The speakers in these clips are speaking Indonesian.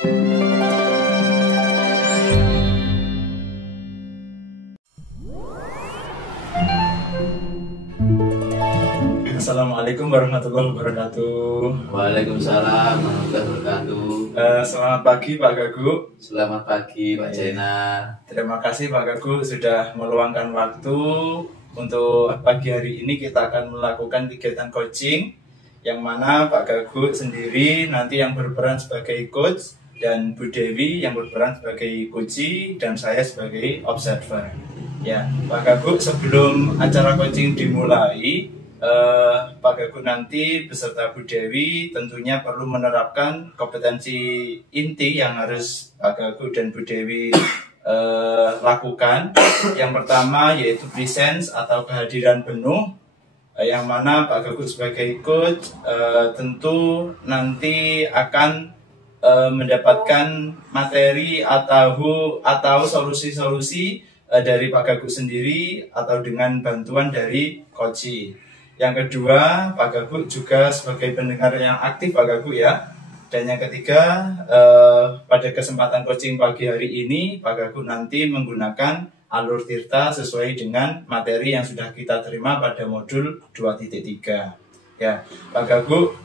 Assalamualaikum warahmatullahi wabarakatuh. Waalaikumsalam warahmatullahi wabarakatuh. Selamat pagi Pak Gagu. Selamat pagi Pak Jaina. Terima kasih Pak Gagu sudah meluangkan waktu untuk pagi hari ini. Kita akan melakukan kegiatan coaching yang mana Pak Gagu sendiri nanti yang berperan sebagai coach dan Bu Dewi yang berperan sebagai coachee dan saya sebagai observer. Ya, Pak Gagu, sebelum acara coaching dimulai, Pak Gagu nanti beserta Bu Dewi tentunya perlu menerapkan kompetensi inti yang harus Pak Gagu dan Bu Dewi lakukan. Yang pertama yaitu presence atau kehadiran penuh, yang mana Pak Gagu sebagai coach tentu nanti akan mendapatkan materi atau solusi-solusi dari Pak Gagu sendiri atau dengan bantuan dari coachee. Yang kedua, Pak Gagu juga sebagai pendengar yang aktif Pak Gagu ya. Dan yang ketiga, pada kesempatan coaching pagi hari ini, Pak Gagu nanti menggunakan alur tirta sesuai dengan materi yang sudah kita terima pada modul 2.3. Ya, Pak Gagu,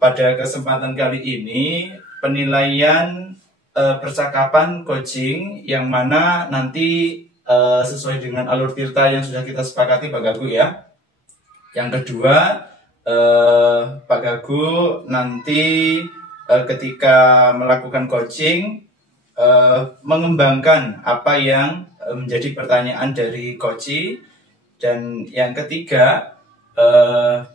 pada kesempatan kali ini penilaian percakapan coaching yang mana nanti sesuai dengan alur tirta yang sudah kita sepakati Pak Gagu ya. Yang kedua, Pak Gagu nanti ketika melakukan coaching mengembangkan apa yang menjadi pertanyaan dari coachee. Dan yang ketiga,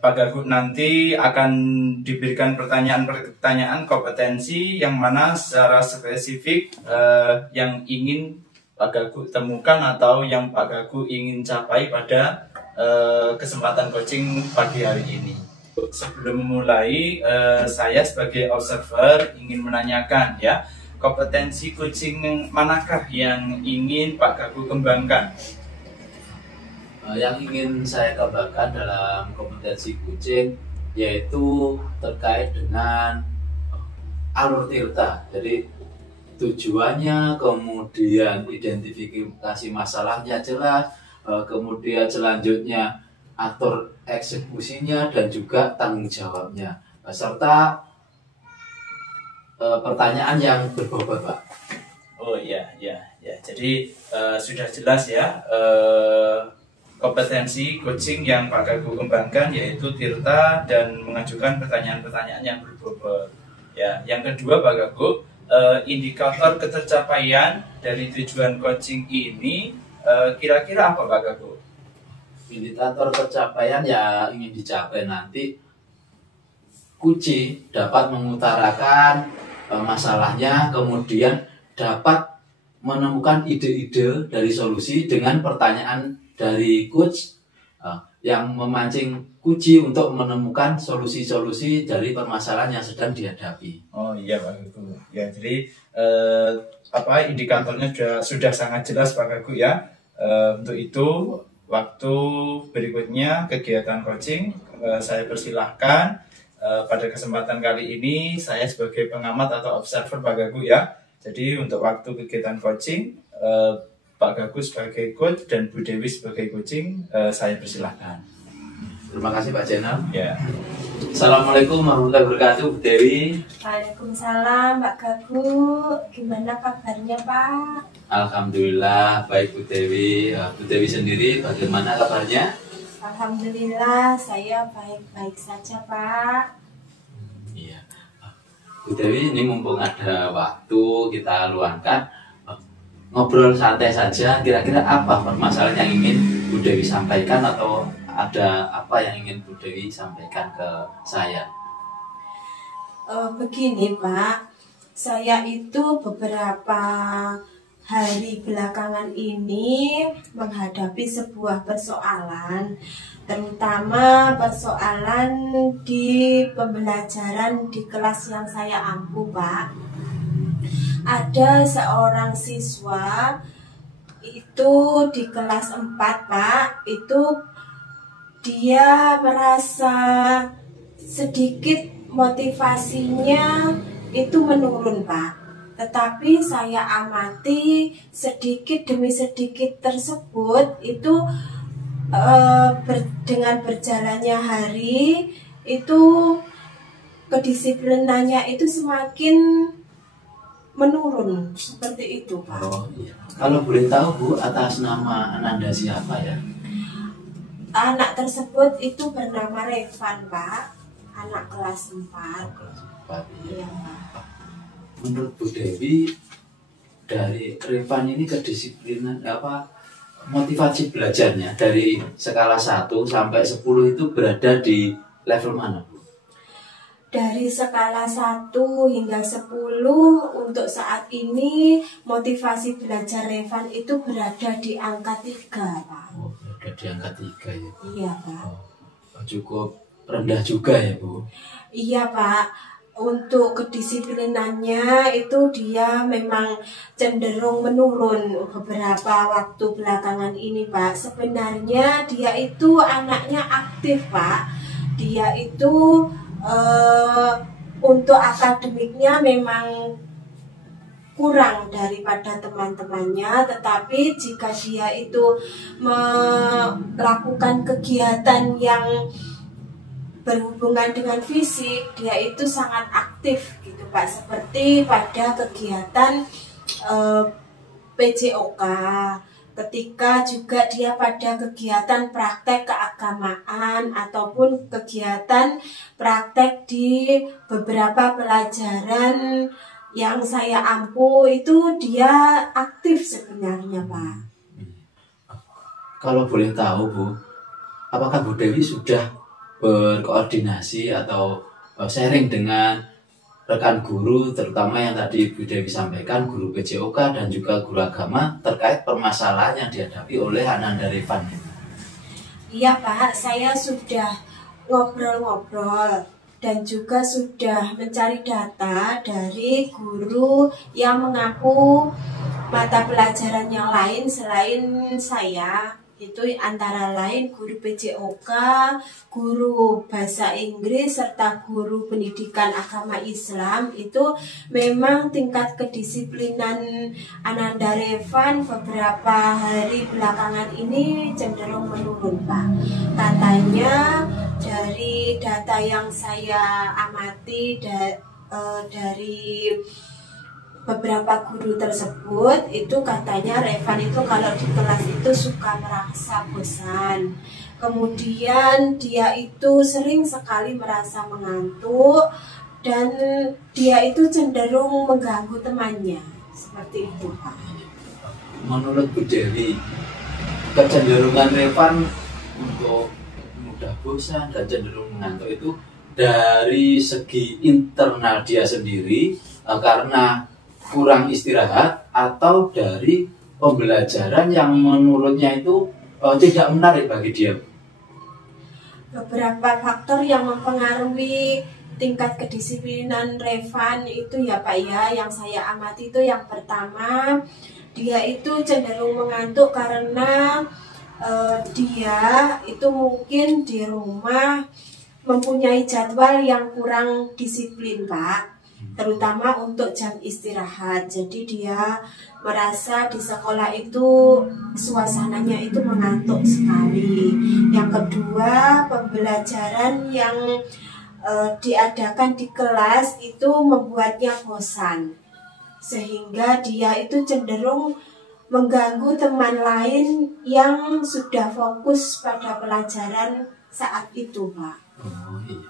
Pak Gagu nanti akan diberikan pertanyaan-pertanyaan kompetensi yang mana secara spesifik yang ingin Pak Gagu temukan atau yang Pak Gagu ingin capai pada kesempatan coaching pagi hari ini. Sebelum memulai, saya sebagai observer ingin menanyakan ya, kompetensi coaching manakah yang ingin Pak Gagu kembangkan? Yang ingin saya kembangkan dalam kompetensi coaching yaitu terkait dengan alur tirta. Jadi tujuannya, kemudian identifikasi masalahnya jelas, kemudian selanjutnya atur eksekusinya dan juga tanggung jawabnya, serta pertanyaan yang berbobot, Pak. Oh ya. Jadi sudah jelas ya. Kompetensi coaching yang Pak Gagu kembangkan yaitu tirta dan mengajukan pertanyaan-pertanyaan yang berbobot. Ya, yang kedua Pak Gagu, indikator ketercapaian dari tujuan coaching ini kira-kira apa Pak Gagu? Indikator pencapaian yang ingin dicapai nanti, coachee dapat mengutarakan masalahnya, kemudian dapat menemukan ide-ide dari solusi dengan pertanyaan dari coach yang memancing coachee untuk menemukan solusi-solusi dari permasalahan yang sedang dihadapi. Oh iya Pak Gagu. Ya, jadi indikatornya sudah sangat jelas Pak Gagu ya. Untuk itu waktu berikutnya kegiatan coaching saya persilahkan. Pada kesempatan kali ini saya sebagai pengamat atau observer Pak Gagu ya. Jadi untuk waktu kegiatan coaching Pak Gagu sebagai coach dan Bu Dewi sebagai coaching, saya persilahkan. Terima kasih Pak Jenal. Ya. Assalamualaikum warahmatullahi wabarakatuh, Bu Dewi. Waalaikumsalam Pak Gagu. Gimana kabarnya Pak? Alhamdulillah baik Bu Dewi. Bu Dewi sendiri bagaimana kabarnya? Alhamdulillah saya baik-baik saja Pak. Iya. Bu Dewi, ini mumpung ada waktu kita luangkan ngobrol santai saja. Kira-kira apa permasalahan yang ingin Bu Dewi sampaikan atau ada apa yang ingin Bu Dewi sampaikan ke saya? Begini Pak, saya itu beberapa hari belakangan ini menghadapi sebuah persoalan, terutama persoalan di pembelajaran di kelas yang saya ampu Pak. Ada seorang siswa itu di kelas 4 Pak, itu dia merasa sedikit motivasinya itu menurun, Pak. Tetapi saya amati sedikit demi sedikit tersebut itu dengan berjalannya hari itu kedisiplinannya itu semakin menurun seperti itu, Pak. Oh iya. Kalau boleh tahu Bu, atas nama Ananda siapa ya? Anak tersebut itu bernama Revan, Pak. Anak kelas 4. Kelas 4, iya. Iya, Pak. Menurut Bu Dewi, dari Revan ini kedisiplinan motivasi belajarnya dari skala 1 sampai 10 itu berada di level mana, Bu? Dari skala 1 hingga 10 untuk saat ini motivasi belajar Revan itu berada di angka 3, Pak. Oh, berada di angka 3 ya. Iya, Pak. Oh, cukup rendah juga ya, Bu. Iya, Pak. Untuk kedisiplinannya itu dia memang cenderung menurun beberapa waktu belakangan ini, Pak. Sebenarnya dia itu anaknya aktif, Pak. Dia itu untuk akademiknya memang kurang daripada teman-temannya, tetapi jika dia itu melakukan kegiatan yang berhubungan dengan fisik, dia itu sangat aktif gitu, Pak. Seperti pada kegiatan PJOK, ketika juga dia pada kegiatan praktek keagamaan ataupun kegiatan praktek di beberapa pelajaran yang saya ampu itu dia aktif sebenarnya, Pak. Kalau boleh tahu, Bu, apakah Bu Dewi sudah berkoordinasi atau sharing dengan rekan guru, terutama yang tadi Bu Dewi sampaikan, guru PJOK dan juga guru agama terkait permasalahan yang dihadapi oleh Ananda Revan? Iya, Pak, saya sudah ngobrol-ngobrol dan juga sudah mencari data dari guru yang mengaku mata pelajaran yang lain selain saya. Itu antara lain guru PJOK, guru bahasa Inggris, serta guru pendidikan agama Islam. Itu memang tingkat kedisiplinan Ananda Revan beberapa hari belakangan ini cenderung menurun, Pak. Katanya dari data yang saya amati dari beberapa guru tersebut itu katanya Revan itu kalau di kelas itu suka merasa bosan. Kemudian dia itu sering sekali merasa mengantuk dan dia itu cenderung mengganggu temannya. Seperti itu, Pak. Menurut Bu Dewi, kecenderungan Revan untuk mudah bosan dan cenderung mengantuk itu dari segi internal dia sendiri karena kurang istirahat atau dari pembelajaran yang menurutnya itu tidak menarik bagi dia? Beberapa faktor yang mempengaruhi tingkat kedisiplinan Revan itu ya, Pak, ya, yang saya amati itu yang pertama, dia itu cenderung mengantuk karena dia itu mungkin di rumah mempunyai jadwal yang kurang disiplin, Pak, terutama untuk jam istirahat. Jadi dia merasa di sekolah itu suasananya itu mengantuk sekali. Yang kedua, pembelajaran yang diadakan di kelas itu membuatnya bosan, sehingga dia itu cenderung mengganggu teman lain yang sudah fokus pada pelajaran saat itu, Pak. Oh iya.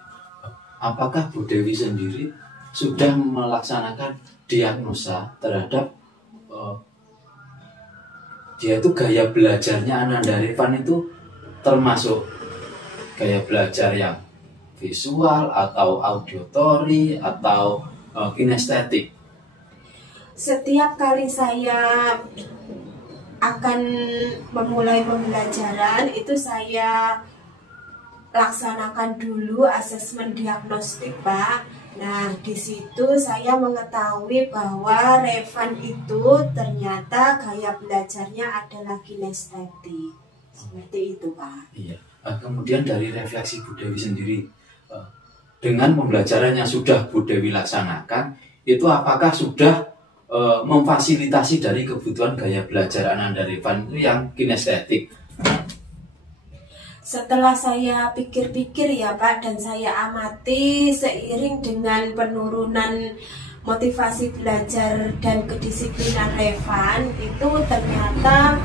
Apakah Bu Dewi sendiri sudah melaksanakan diagnosa terhadap dia itu gaya belajarnya Ananda Revan itu termasuk gaya belajar yang visual atau auditory atau kinestetik? Setiap kali saya akan memulai pembelajaran itu saya laksanakan dulu asesmen diagnostik, Pak. Nah, di situ saya mengetahui bahwa Revan itu ternyata gaya belajarnya adalah kinestetik. Seperti itu, Pak. Iya. Kemudian dari refleksi Bu Dewi sendiri, dengan pembelajaran yang sudah Bu Dewi laksanakan, itu apakah sudah memfasilitasi dari kebutuhan gaya belajar Ananda Rifan itu yang kinestetik? Setelah saya pikir-pikir ya Pak, dan saya amati seiring dengan penurunan motivasi belajar dan kedisiplinan Revan, itu ternyata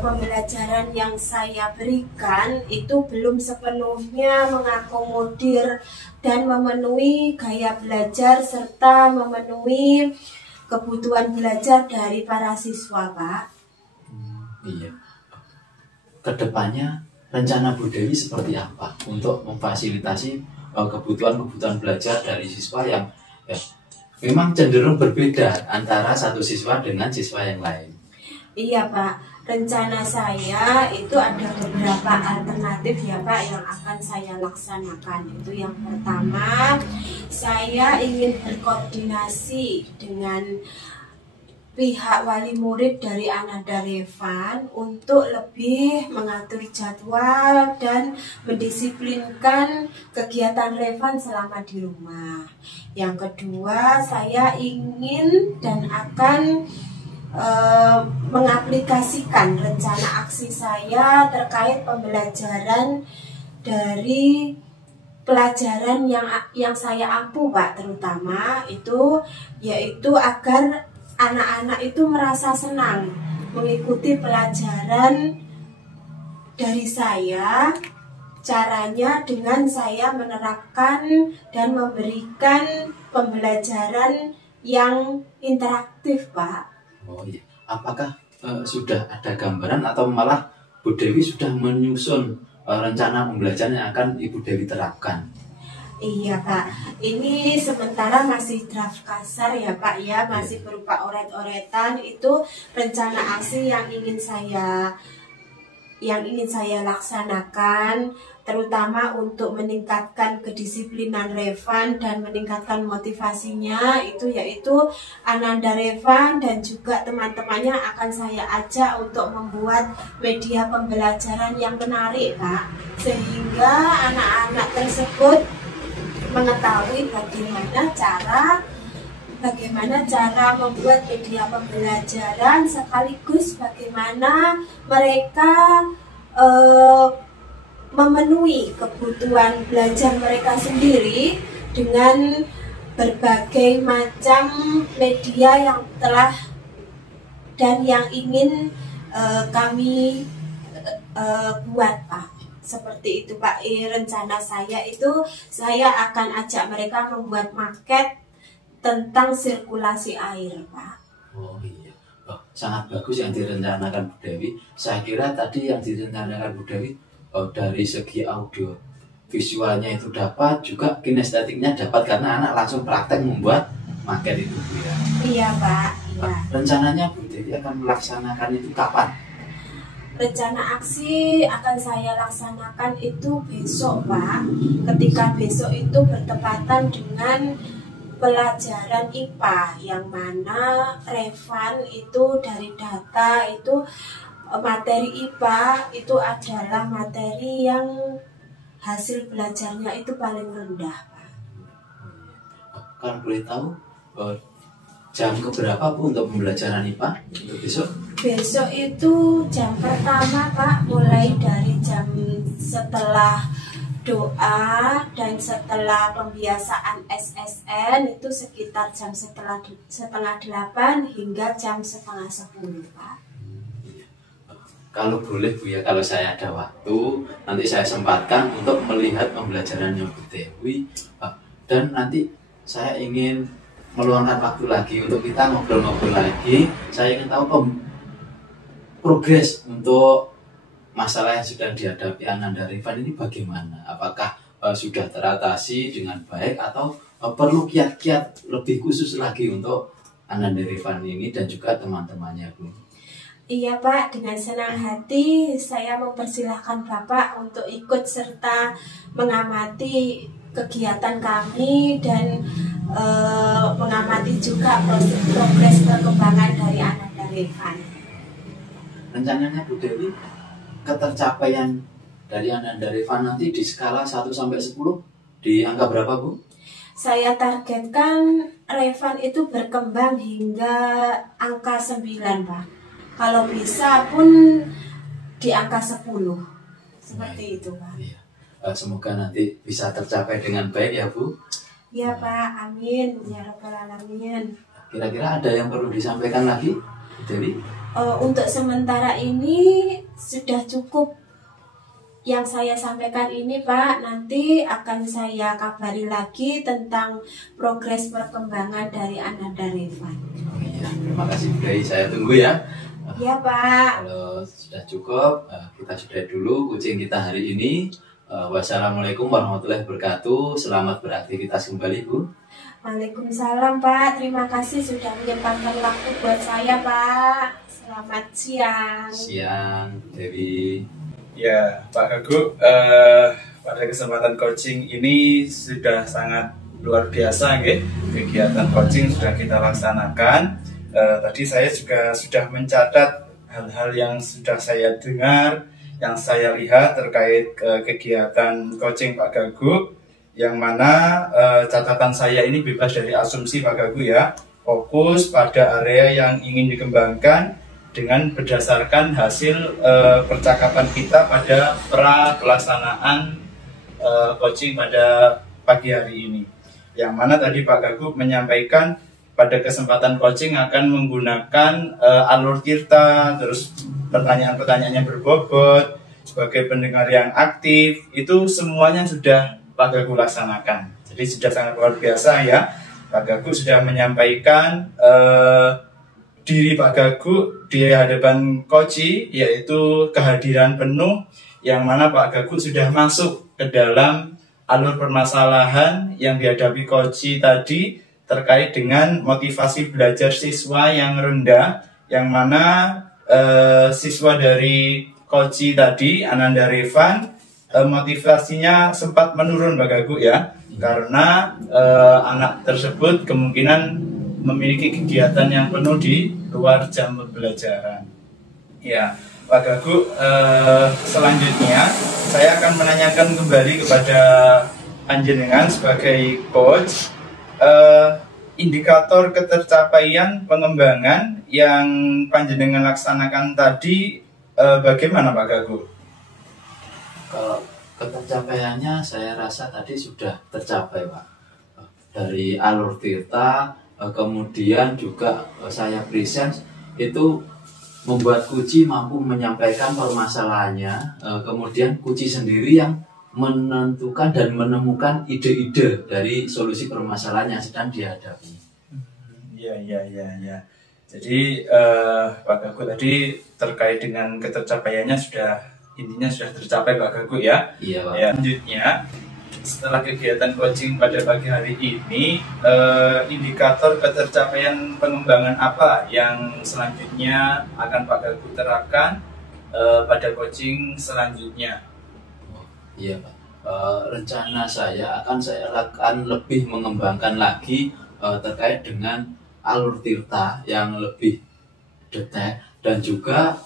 pembelajaran yang saya berikan itu belum sepenuhnya mengakomodir dan memenuhi gaya belajar serta memenuhi kebutuhan belajar dari para siswa, Pak. Iya. Kedepannya rencana Bu Dewi seperti apa untuk memfasilitasi kebutuhan-kebutuhan belajar dari siswa yang memang cenderung berbeda antara satu siswa dengan siswa yang lain? Iya Pak, rencana saya itu ada beberapa alternatif ya Pak yang akan saya laksanakan. Itu yang pertama, saya ingin berkoordinasi dengan pihak wali murid dari Ananda Rifan untuk lebih mengatur jadwal dan mendisiplinkan kegiatan Rifan selama di rumah. Yang kedua, saya ingin dan akan mengaplikasikan rencana aksi saya terkait pembelajaran dari pelajaran yang saya ampu Pak, terutama itu yaitu agar anak-anak itu merasa senang mengikuti pelajaran dari saya. Caranya dengan saya menerapkan dan memberikan pembelajaran yang interaktif Pak. Oh iya, apakah sudah ada gambaran atau malah Bu Dewi sudah menyusun rencana pembelajaran yang akan Ibu Dewi terapkan? Iya Pak, ini sementara masih draft kasar ya Pak ya, masih berupa oret-oretan. Itu rencana aksi yang ingin saya laksanakan, terutama untuk meningkatkan kedisiplinan Rifan dan meningkatkan motivasinya, itu yaitu Ananda Rifan dan juga teman-temannya akan saya ajak untuk membuat media pembelajaran yang menarik Pak, sehingga anak-anak tersebut mengetahui bagaimana cara membuat media pembelajaran, sekaligus bagaimana mereka memenuhi kebutuhan belajar mereka sendiri dengan berbagai macam media yang telah dan yang ingin kami buat Pak. Seperti itu Pak, rencana saya itu saya akan ajak mereka membuat maket tentang sirkulasi air Pak. Oh iya, sangat bagus yang direncanakan Bu Dewi. Saya kira tadi yang direncanakan Bu Dewi dari segi audio visualnya itu dapat, juga kinestetiknya dapat karena anak langsung praktek membuat maket itu Bu ya. Iya Pak, iya. Rencananya Bu Dewi akan melaksanakan itu kapan? Rencana aksi akan saya laksanakan itu besok Pak, ketika besok itu bertepatan dengan pelajaran IPA, yang mana Rifan itu dari data itu materi IPA itu adalah materi yang hasil belajarnya itu paling rendah Pak. Kan boleh tahu jam keberapa Bu untuk pembelajaran IPA untuk besok? Besok itu jam pertama Pak, mulai dari jam setelah doa dan setelah pembiasaan SSN itu sekitar jam setengah 8 hingga jam setengah 10 Pak. Kalau boleh Bu ya, kalau saya ada waktu nanti saya sempatkan untuk melihat pembelajarannya Bu Dewi, dan nanti saya ingin meluangkan waktu lagi untuk kita ngobrol-ngobrol lagi. Saya ingin tahu progres untuk masalah yang sudah dihadapi Ananda Rifan ini bagaimana? Apakah sudah teratasi dengan baik atau perlu kiat-kiat lebih khusus lagi untuk Ananda Rifan ini dan juga teman-temannya Bu? Iya Pak, dengan senang hati saya mempersilahkan Bapak untuk ikut serta mengamati kegiatan kami dan mengamati juga progres perkembangan dari Ananda Rifan. Rencananya Bu Dewi, ketercapaian dari Ananda Rifan nanti di skala 1 sampai 10 di angka berapa Bu? saya targetkan Revan itu berkembang hingga angka 9, Pak. Kalau bisa pun di angka 10. Seperti itu, Pak. Iya. Semoga nanti bisa tercapai dengan baik ya Bu. Ya Pak, amin. Ya Rabbal Alamin. Kira-kira ada yang perlu disampaikan lagi, Dewi? Untuk sementara ini sudah cukup yang saya sampaikan ini, Pak. Nanti akan saya kabari lagi tentang progres perkembangan dari Ananda Revan. Oh iya, terima kasih Bu Dewi, saya tunggu ya. Ya Pak. Kalau sudah cukup, kita sudah dulu kucing kita hari ini. Wassalamualaikum warahmatullahi wabarakatuh. Selamat beraktivitas kembali Bu. Waalaikumsalam Pak. Terima kasih sudah menyempatkan waktu buat saya Pak. Selamat siang. Siang Bu Dewi. Ya, Pak Gaguk, pada kesempatan coaching ini sudah sangat luar biasa, ya. Kegiatan coaching sudah kita laksanakan. Tadi saya juga sudah mencatat hal-hal yang sudah saya dengar, yang saya lihat terkait kegiatan coaching Pak Gaguk, yang mana catatan saya ini bebas dari asumsi Pak Gaguk ya, fokus pada area yang ingin dikembangkan dengan berdasarkan hasil percakapan kita pada pelaksanaan coaching pada pagi hari ini. Yang mana tadi Pak Gaguk menyampaikan pada kesempatan coaching akan menggunakan alur tirta, terus pertanyaan-pertanyaan yang berbobot, sebagai pendengar yang aktif, itu semuanya sudah Pak Gaguk laksanakan. Jadi sudah sangat luar biasa ya, Pak Gaguk sudah menyampaikan diri Pak Gaguk di hadapan Koci, yaitu kehadiran penuh, yang mana Pak Gaguk sudah masuk ke dalam alur permasalahan yang dihadapi Koci tadi, terkait dengan motivasi belajar siswa yang rendah, yang mana siswa dari Koci tadi, Ananda Revan, motivasinya sempat menurun Pak Gaguk ya, karena anak tersebut kemungkinan memiliki kegiatan yang penuh di luar jam pembelajaran. Ya, Pak Gaguk, selanjutnya saya akan menanyakan kembali kepada panjenengan sebagai coach, indikator ketercapaian pengembangan yang panjenengan laksanakan tadi bagaimana Pak Gaguk? Kalau ketercapaiannya saya rasa tadi sudah tercapai Pak. Dari alur tirta, kemudian juga saya present itu membuat Kuci mampu menyampaikan permasalahannya, kemudian Kuci sendiri yang menentukan dan menemukan ide-ide dari solusi permasalahan yang sedang dihadapi. Ya. Jadi Pak Gaguk tadi terkait dengan ketercapaiannya intinya sudah tercapai Pak Gaguk ya. Iya Pak. Ya, selanjutnya setelah kegiatan coaching pada pagi hari ini, indikator ketercapaian pengembangan apa yang selanjutnya akan Pak Gaguk terapkan pada coaching selanjutnya? Iya Pak, rencana saya akan lebih mengembangkan lagi terkait dengan alur tirta yang lebih detail dan juga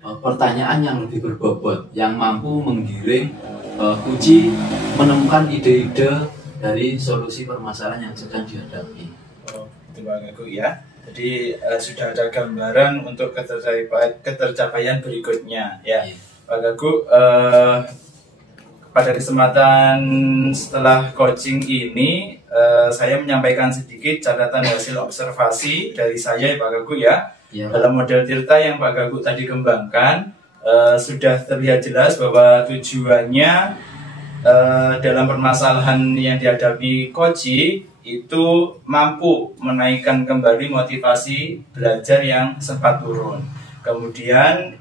pertanyaan yang lebih berbobot yang mampu menggiring Kuci menemukan ide-ide dari solusi permasalahan yang sedang dihadapi. Oh, itu Pak Gaguk ya. Jadi sudah ada gambaran untuk ketercapaian berikutnya ya. Iya. Pak Gaguk, pada kesempatan setelah coaching ini, saya menyampaikan sedikit catatan hasil observasi dari saya Pak Gaguk ya. Ya. Dalam model tirta yang Pak Gaguk tadi kembangkan, sudah terlihat jelas bahwa tujuannya dalam permasalahan yang dihadapi Koci itu mampu menaikkan kembali motivasi belajar yang sempat turun. Kemudian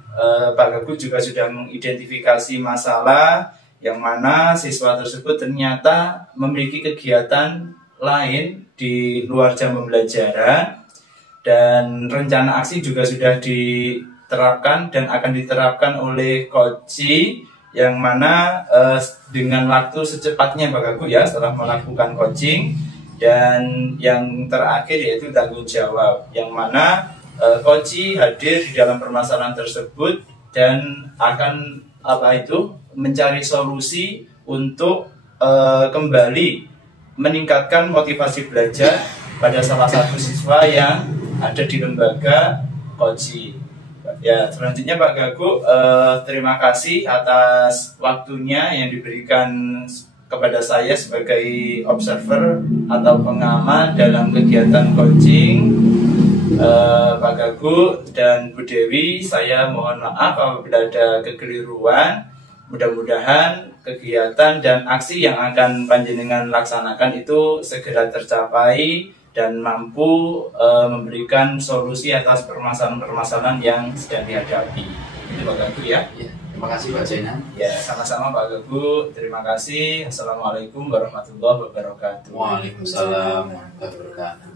Pak Gaguk juga sudah mengidentifikasi masalah yang mana siswa tersebut ternyata memiliki kegiatan lain di luar jam pembelajaran, dan rencana aksi juga sudah diterapkan dan akan diterapkan oleh Koci, yang mana dengan waktu secepatnya Pak Gaguk ya setelah melakukan coaching. Dan yang terakhir yaitu tanggung jawab, yang mana Koci hadir di dalam permasalahan tersebut dan akan mencari solusi untuk kembali meningkatkan motivasi belajar pada salah satu siswa yang ada di lembaga Koji. Ya, selanjutnya Pak Gagu, terima kasih atas waktunya yang diberikan kepada saya sebagai observer atau pengamat dalam kegiatan coaching. Pak Gagu dan Bu Dewi, saya mohon maaf apabila ada kekeliruan. Mudah-mudahan kegiatan dan aksi yang akan panjenengan laksanakan itu segera tercapai dan mampu memberikan solusi atas permasalahan-permasalahan yang sedang dihadapi. Itu Pak Gagu ya. Ya, terima kasih Pak Jainan. Ya, sama-sama Pak Gagu. Terima kasih. Assalamualaikum warahmatullahi wabarakatuh. Waalaikumsalam warahmatullahi wabarakatuh.